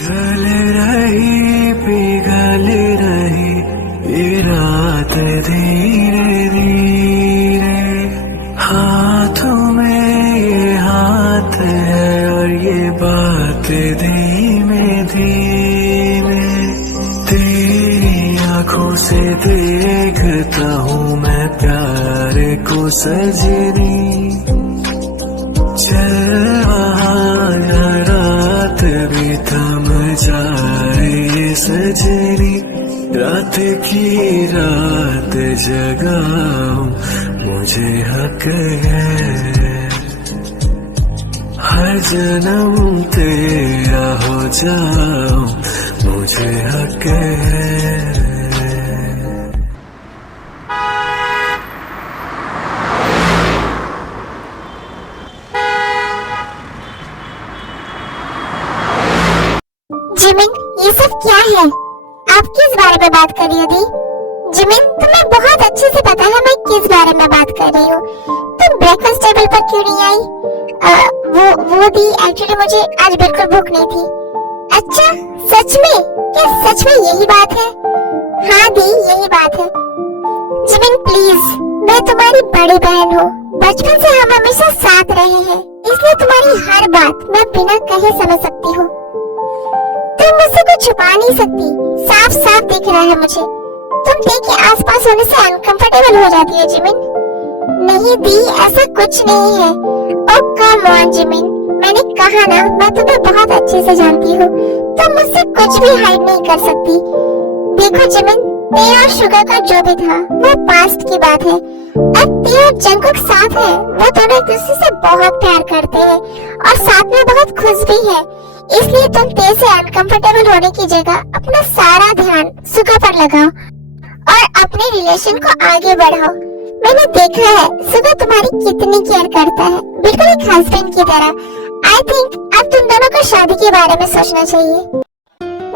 ढल रही पिघल रही ये रात धीरे धीरे, हाथों में ये हाथ है और ये बात धीमे धीमे। तेरी आंखों से देखता हूँ मैं प्यार को सजनी, चल वहाँ रात भी थम जाए ये सजनी। रात की रात जगाऊं मुझे हक है, हर जन्म तेरा हो जाऊं मुझे हक है। जिमिन, ये सब क्या है? आप किस बारे में बात कर रही हो दी? जिमिन, तुम्हें बहुत अच्छे से पता है मैं किस बारे में बात कर रही हूँ। तुम ब्रेकफास्ट टेबल पर क्यों नहीं आई? वो दी, एक्चुअली मुझे आज बिल्कुल भूख नहीं थी। अच्छा, सच में? क्या सच में यही बात है? हाँ दी, यही बात है। जिमिन प्लीज, मैं तुम्हारी बड़ी बहन हूँ, बचपन से हम हमेशा साथ रहे हैं, इसलिए तुम्हारी हर बात मैं बिना कहे समझ सकती हूँ। तुम मुझसे कुछ छुपा नहीं सकती, साफ साफ दिख रहा है मुझे। तुम दी के आसपास होने से अनकंफर्टेबल हो जाती है जिमिन। नहीं दी, ऐसा कुछ नहीं है। ओह कम ऑन जिमिन, मैंने कहा ना मैं तुम्हें बहुत अच्छे से जानती हूँ, तुम मुझसे कुछ भी हाइड नहीं कर सकती। देखो जिमिन, ते और शुगर का जो भी था वो पास्ट की बात है। अब ते और जंगकुक साथ है, वो दोनों एक दूसरे से बहुत प्यार करते हैं और साथ में बहुत खुश भी है। इसलिए तुम ते से अनकंफर्टेबल होने की जगह अपना सारा ध्यान सुगा पर लगाओ और अपने रिलेशन को आगे बढ़ाओ। मैंने देखा है सुगा तुम्हारी कितनी केयर करता है, बिल्कुल एक हस्बैंड की तरह। आई थिंक अब तुम दोनों को शादी के बारे में सोचना चाहिए।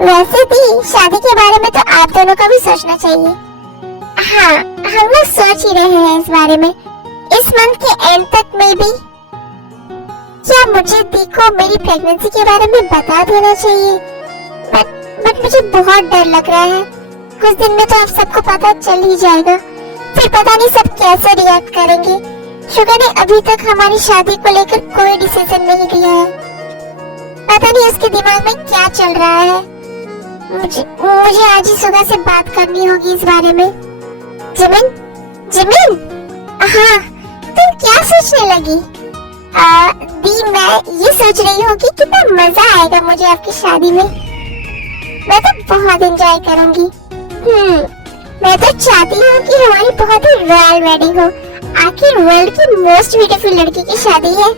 वैसे भी शादी के बारे में तो आप दोनों को भी सोचना चाहिए। हाँ, हम लोग सोच ही रहे हैं इस बारे में, इस मंथ के एंड तक में भी। क्या मुझे दी को मेरी प्रेगनेंसी के बारे में बता देना चाहिए? बट मुझे बहुत डर लग रहा है। कुछ दिन में तो आप सबको पता चल ही जाएगा, फिर पता नहीं सब कैसे रिएक्ट करेंगे। शुगर ने अभी तक हमारी शादी को लेकर कोई डिसीजन नहीं लिया है, पता नहीं उसके दिमाग में क्या चल रहा है। मुझे आज ही सुबह से बात करनी होगी इस बारे में। जिमिन, जिमिन, हाँ, तुम क्या सोचने लगी? दी, मैं ये सोच रही हूँ कि कितना मजा आएगा मुझे आपकी शादी में। मैं तो बहुत एंजॉय करूंगी। मैं तो चाहती हूँ कि हमारी बहुत ही रॉयल वेडिंग हो। आखिर वर्ल्ड की मोस्ट ब्यूटीफुल लड़की की शादी है।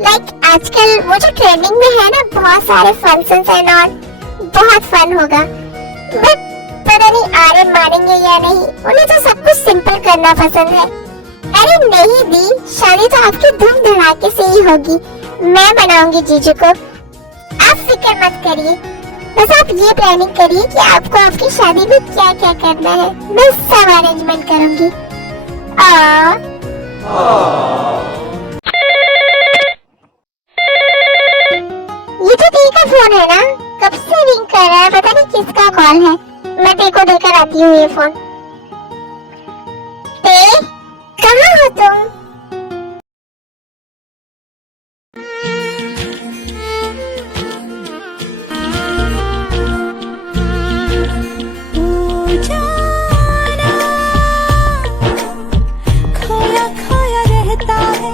लाइक आजकल वो जो ट्रेंडिंग में है ना, बहुत सारे फंक्शंस एंड ऑल, बहुत फन होगा। बट पता नहीं आर्यन मानेंगे या नहीं, उन्हें तो सब कुछ सिंपल करना पसंद है। अरे नहीं दी, शादी तो आपके धूम धड़ाके से ही होगी, मैं मनाऊंगी जीजू को। आप फिक्र मत करिए, बस आप ये प्लानिंग करिए कि आपको आपकी शादी में क्या क्या करना है, मैं सब अरेंजमेंट करूंगी। ये तो दी का फोन है ना, कब से रिंग कर रहा है, पता नहीं किसका कॉल है। मैं दी को देकर आती हूँ ये फोन। कहाँ हो तुम? खोया खोया रहता है,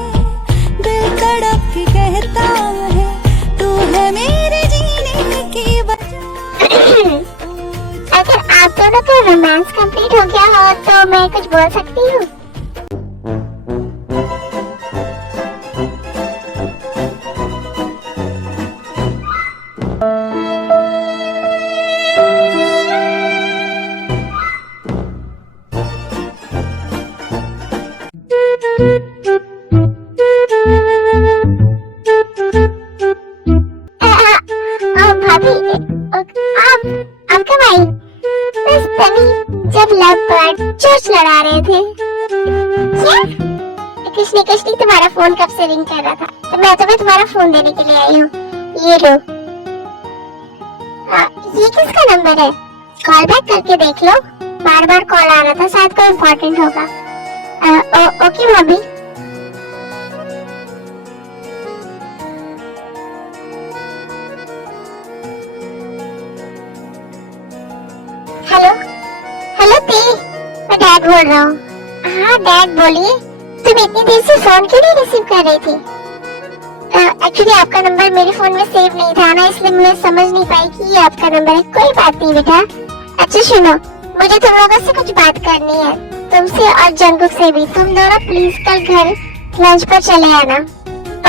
दिल तड़प के कहता है, तू है मेरे जीने की वजह। अगर आप दोनों का रोमांस कंप्लीट हो गया हो तो मैं कुछ बोल सकती हूँ? भाभी, आप कब आई? बस तभी जब लव बर्ड चोंच लड़ा रहे थे। क्या? कृष्णी तुम्हारा फोन कब से रिंग कर रहा था, तो मैं तुम्हें तुम्हारा फोन देने के लिए आई हूँ। ये लो। ये किसका नंबर है? कॉल बैक करके देख लो, बार बार कॉल आ रहा था, शायद कोई इम्पोर्टेंट होगा। ओके भाभी। हेलो हेलो ती, मैं डैड बोल रहा हूँ। हाँ डैड बोलिए, तुम इतनी देर से फोन क्यों नहीं रिसीव कर रही थी? एक्चुअली आपका नंबर मेरे फोन में सेव नहीं था ना, इसलिए मैं समझ नहीं पाई कि ये आपका नंबर है। कोई बात नहीं बेटा। अच्छा सुनो, मुझे तुम लोगों से कुछ बात करनी है, तुमसे और जंगकुक से भी। तुम दोनों प्लीज कल घर लंच पर चले आना।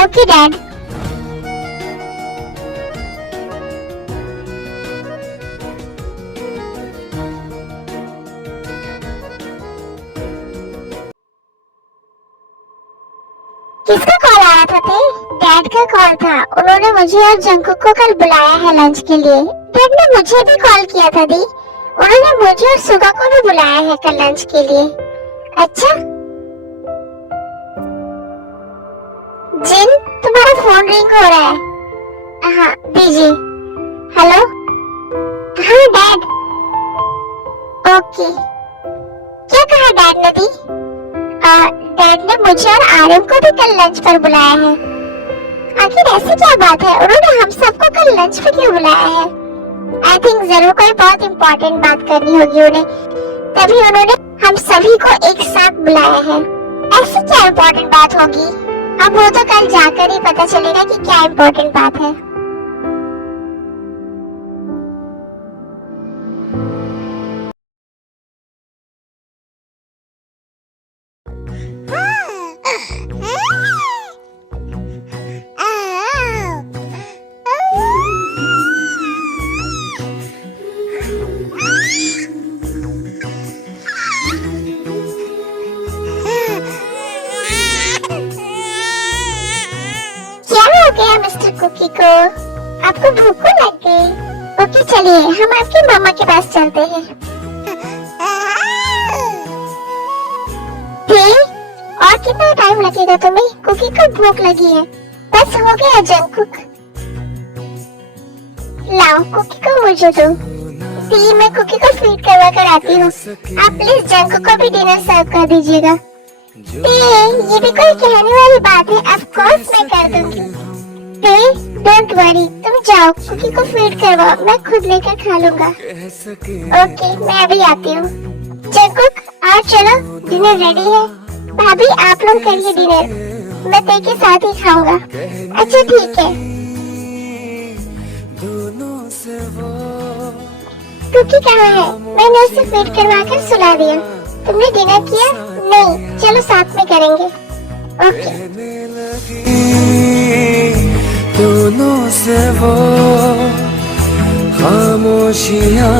Okay dad. किसका कॉल आया था ते? डैड का कॉल था, उन्होंने मुझे और जंगकुक को कल बुलाया है लंच के लिए। डैड ने मुझे भी कॉल किया था दी, उन्होंने मुझे और सुगा को भी बुलाया है कल लंच के लिए। अच्छा जिन, तुम्हारा फोन रिंग हो रहा है। हाँ दीजिए। हेलो। हाँ डैड। ओके, क्या कहा डैड ने दी? डैड ने मुझे और आर्यन को भी कल लंच पर बुलाया है। आखिर ऐसी क्या बात है, उन्होंने हम सबको कल लंच पे क्यों बुलाया है? आई थिंक जरूर कोई बहुत इम्पोर्टेंट बात करनी होगी उन्हें, तभी उन्होंने हम सभी को एक साथ बुलाया है। ऐसी क्या इम्पोर्टेंट बात होगी? अब वो तो कल जाकर ही पता चलेगा कि क्या इम्पोर्टेंट बात है। गया मिस्टर कुकी को, आपको भूख लग गई? ओके चलिए हम आपकी मामा के पास चलते हैं। और कितना टाइम लगेगा तुम्हें? कुकी को भूख लगी है। बस हो गया जंगकुक। लाओ कुकी को मुझे दो। दी मैं कुकी को फीड करवा कर आती हूँ, आप प्लीज जंगकुक को भी डिनर सर्व कर दीजिएगा। ये भी कोई कहने वाली बात है? ऑफ कोर्स मैं कर दूंगी। डोंट वरी, तुम जाओ कुकी को फीड करवाओ, मैं खुद लेकर खा लूंगा। ओके मैं अभी आती हूँ। जंगकुक आओ चलो, डिनर रेडी है। भाभी आप लोग करिए डिनर, मैं तेरे के साथ ही खाऊंगा। अच्छा ठीक है। कुकी कहाँ है? मैंने उसे फीड करवा कर सुला दिया। तुमने डिनर किया? नहीं, चलो साथ में करेंगे। ओके। दोनों से वो खामोशियां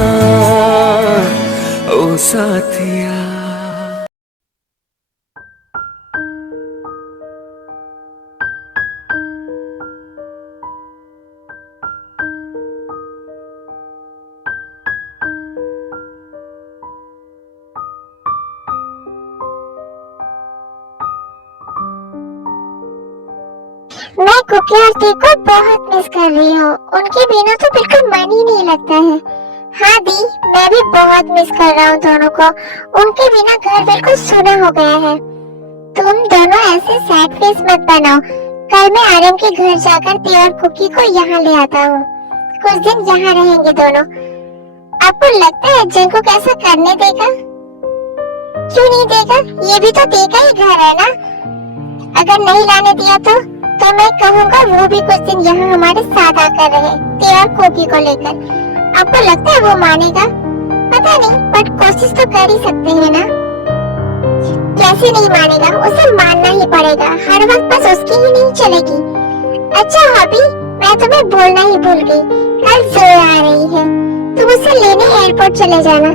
ओ साथिया। मैं कुकी और दी को बहुत मिस कर रही हूँ, उनके बिना तो बिल्कुल मन ही नहीं लगता है। हाँ दी, मैं भी बहुत मिस कर रहा हूँ दोनों को, उनके बिना घर बिल्कुल सूना हो गया है। तुम दोनों ऐसे सैड फेस मत बनाओ, कल मैं आर्यन के घर जाकर दी और कुकी को यहाँ ले आता हूँ, कुछ दिन यहाँ रहेंगे दोनों। आपको लगता है जंगकुक ऐसा करने देगा? क्यों नहीं देगा, ये भी तो दी का ही घर है ना। अगर नहीं लाने दिया तो मैं कहूँगा वो भी कुछ दिन यहाँ हमारे साथ आकर रहे, तेरा कुकी को लेकर। आपको लगता है वो मानेगा? पता नहीं, बट कोशिश तो कर ही सकते हैं ना। कैसे नहीं मानेगा, उसे मानना ही पड़ेगा, हर वक्त बस उसकी ही नहीं चलेगी। अच्छा हॉबी, मैं तुम्हें बोलना ही भूल गई, कल जोया आ रही है, तुम उसे लेने एयरपोर्ट चले जाना।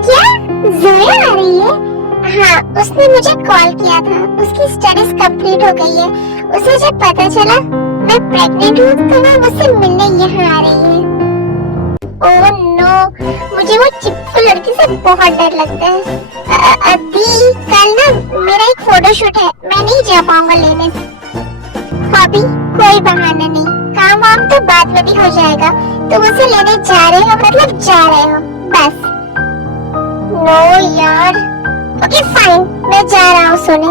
क्या जोया आ रही है? हाँ, उसने मुझे कॉल किया था, उसकी स्टडीज कंप्लीट हो गई है। उसे जब पता चला मैं प्रेग्नेंट हूँ तो वो मुझसे मिलने यहाँ आ रही है। ओह नो, मुझे वो चिपकू लड़की से बहुत डर लगता है। अभी कल ना मेरा एक फोटोशूट है, मैं नहीं जा पाऊंगा लेने। भाभी कोई बहाना नहीं, काम वाम तो बाद में भी हो जाएगा। तुम उसे लेने जा रहे हो मतलब जा रहे हो, बस। नो यार, ओके फाइन, मैं जा रहा हूँ सोने।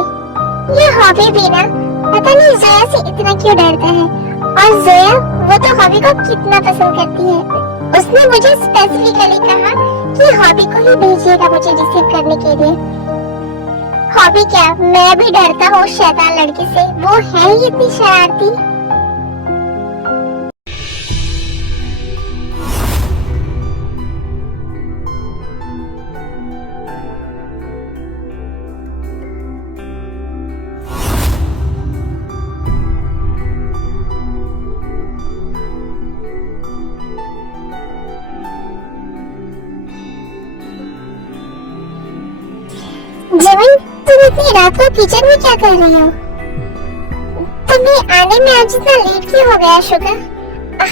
ये हॉबी भी ना, पता नहीं जोया से इतना क्यों डरता है। और जोया वो तो हॉबी को कितना पसंद करती है। उसने मुझे स्पेसिफिकली कहा कि हॉबी को ही भेजिएगा मुझे रिसीव करने के लिए। हॉबी क्या, मैं भी डरता हूँ शैतान लड़की से, वो है ही इतनी शरारती। जिमिन, तुम इतनी रात को किचन में क्या कर रही हो? तुम्हें आने में आज इतना लेट क्यों हो गया शुगर?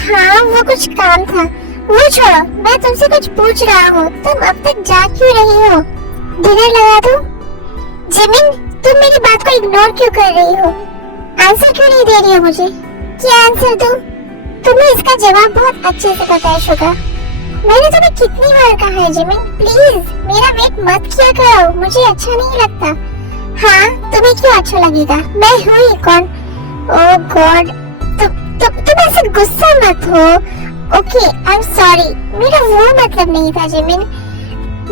हाँ वो कुछ काम था। वो छोड़ो, मैं तुमसे कुछ पूछ रहा हूँ, तुम अब तक जाग क्यों रही हो? डिनर लगा दूं? जिमिन, तुम मेरी बात को इग्नोर क्यों कर रही हो? आंसर क्यों नहीं दे रही हो मुझे? क्या आंसर दूं? तुम्हें इसका जवाब बहुत अच्छे से पता है शुगर। मैंने तुम्हें कितनी बार कहा है जिमिन, प्लीज मेरा वेट मत किया करो, मुझे अच्छा नहीं लगता। हाँ, तुम्हें क्यों अच्छा लगेगा, मैं हूँ ही कौन। ओह गॉड, तुम ऐसे गुस्सा मत हो। ओके, आई एम सॉरी, मेरा वो मतलब नहीं था जिमिन।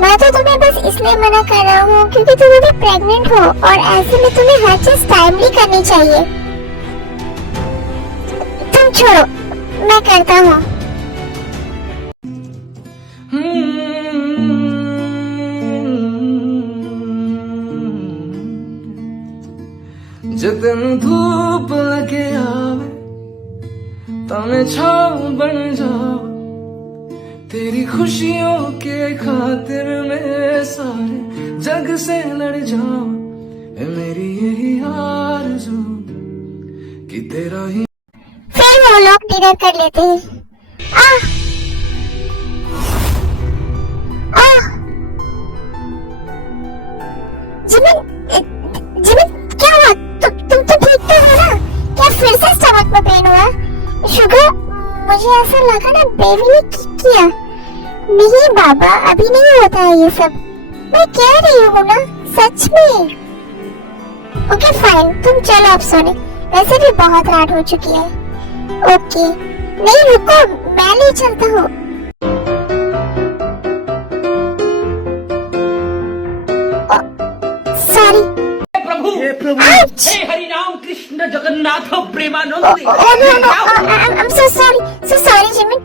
मैं तो तुम्हें बस इसलिए मना कर रहा हूँ क्योंकि तुम अभी प्रेग्नेंट हो और ऐसे में तुम्हें हर चीज टाइमली करनी चाहिए। तुम छोड़ो, मैं करता हूँ। जितन धूप लगे आवे तने छाव बन जाओ, तेरी खुशियों के खातिर मैं सारे जग से लड़ जाओ। मेरी यही आरज़ू कि तेरा ही। फिर वो लोग डिनर कर लेते हैं। जिमिन क्या हुआ? तुम तो ठीक तो हो ना? क्या फिर से स्टमक में पेन हुआ? शुगर, मुझे ऐसा लगा ना बेबी ने किक किया। नहीं बाबा, अभी नहीं होता है ये सब, मैं कह रही हूँ ना, सच में। ओके फाइन, तुम चलो अब सोने, वैसे भी बहुत रात हो चुकी है। ओके, नहीं रुको, मैं ले चलता हूँ। सॉरी। हे प्रभु, हे Hari Ram Krishna Jagannath Premanand. Oh no, I'm so sorry Jimin.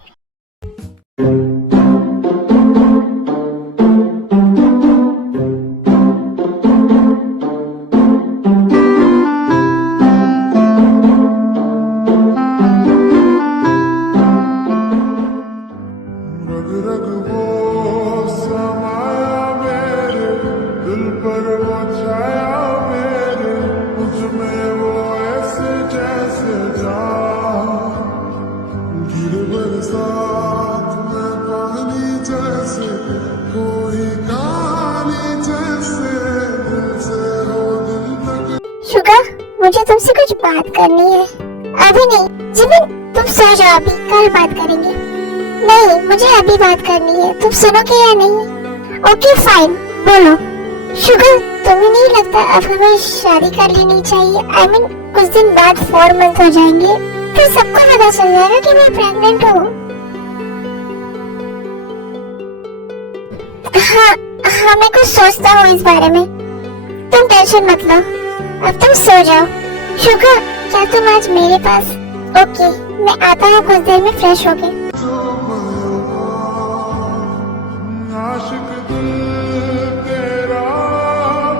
रग वो समाया मेरे दिल पर, वो छाया मेरे मुझ में, वो ऐसे जैसे जान गिर बरसात में पानी जैसे, कोई कहानी जैसे दिल से हो दिल तक। शुगर, मुझे तुमसे कुछ बात करनी है। अभी नहीं जिमिन, तुम सो जाओ, अभी कल बात करेंगे। नहीं, मुझे अभी बात करनी है, तुम सुनोगे या नहीं? ओके फाइन, बोलो। शुगर, तुम्हें नहीं लगता अब हमें शादी कर लेनी चाहिए? आई मीन कुछ दिन बाद 4 मंथ हो जाएंगे, फिर सबको पता चल जाएगा कि मैं प्रेग्नेंट हूँ। हाँ मैं कुछ सोचता हूँ इस बारे में, तुम टेंशन मत लो, अब तुम सो जाओ। शुगर, क्या तुम आज मेरे पास? ओके, मैं आता हूँ कुछ देर में फ्रेश होके। आशिक दिल तेरा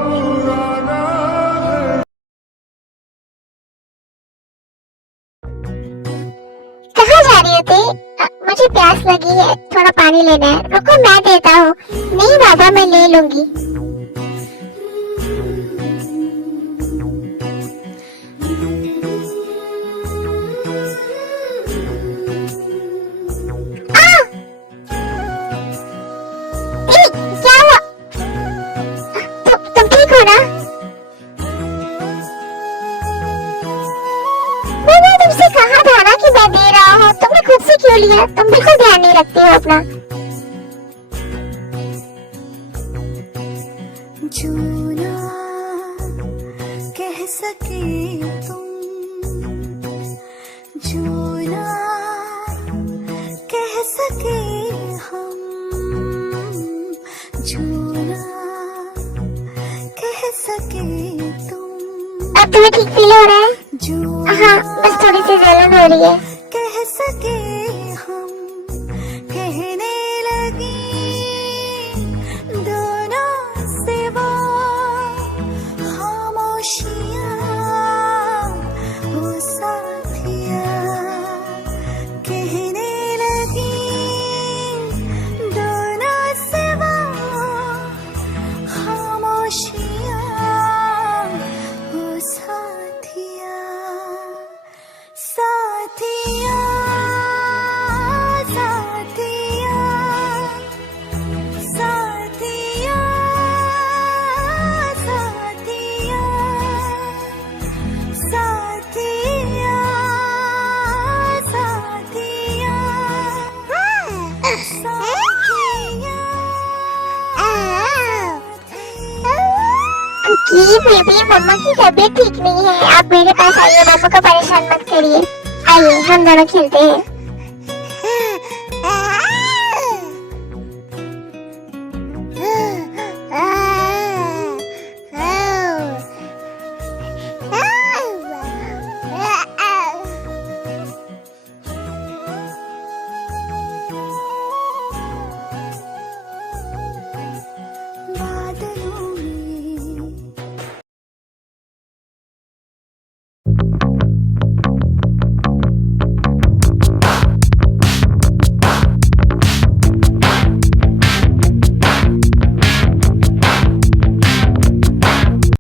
पुराना है। कहाँ जा रही होती? मुझे प्यास लगी है, थोड़ा पानी लेना है। रुको मैं देता हूँ। नहीं बाबा, मैं ले लूंगी। क्या हुआ? तुम ठीक हो ना? मैंने तुमसे कहा था ना कि मैं दे रहा तुम बिल्कुल ध्यान नहीं रखती हो अपना। जो ना कह सके तुम, जो ना कह सके हम, जो ना कह सके तुम। अब तुम्हें ठीक फील हो रहा है? जो हाँ, बस थोड़ी सी जलन हो रही है। कह सके हम, कहने लगी दोनों सिवा खामोशियाँ वो साथिया, कहने लगी दोनों सिवा खामोशियाँ वो साथिया, साथिया, साथिया, साथिया, साथिया, साथिया, की बेबी, मम्मा की तबीयत ठीक नहीं है, आप मेरे पास आइए, मम्मा को परेशान मत करिए। आइए हम दोनों खेलते हैं।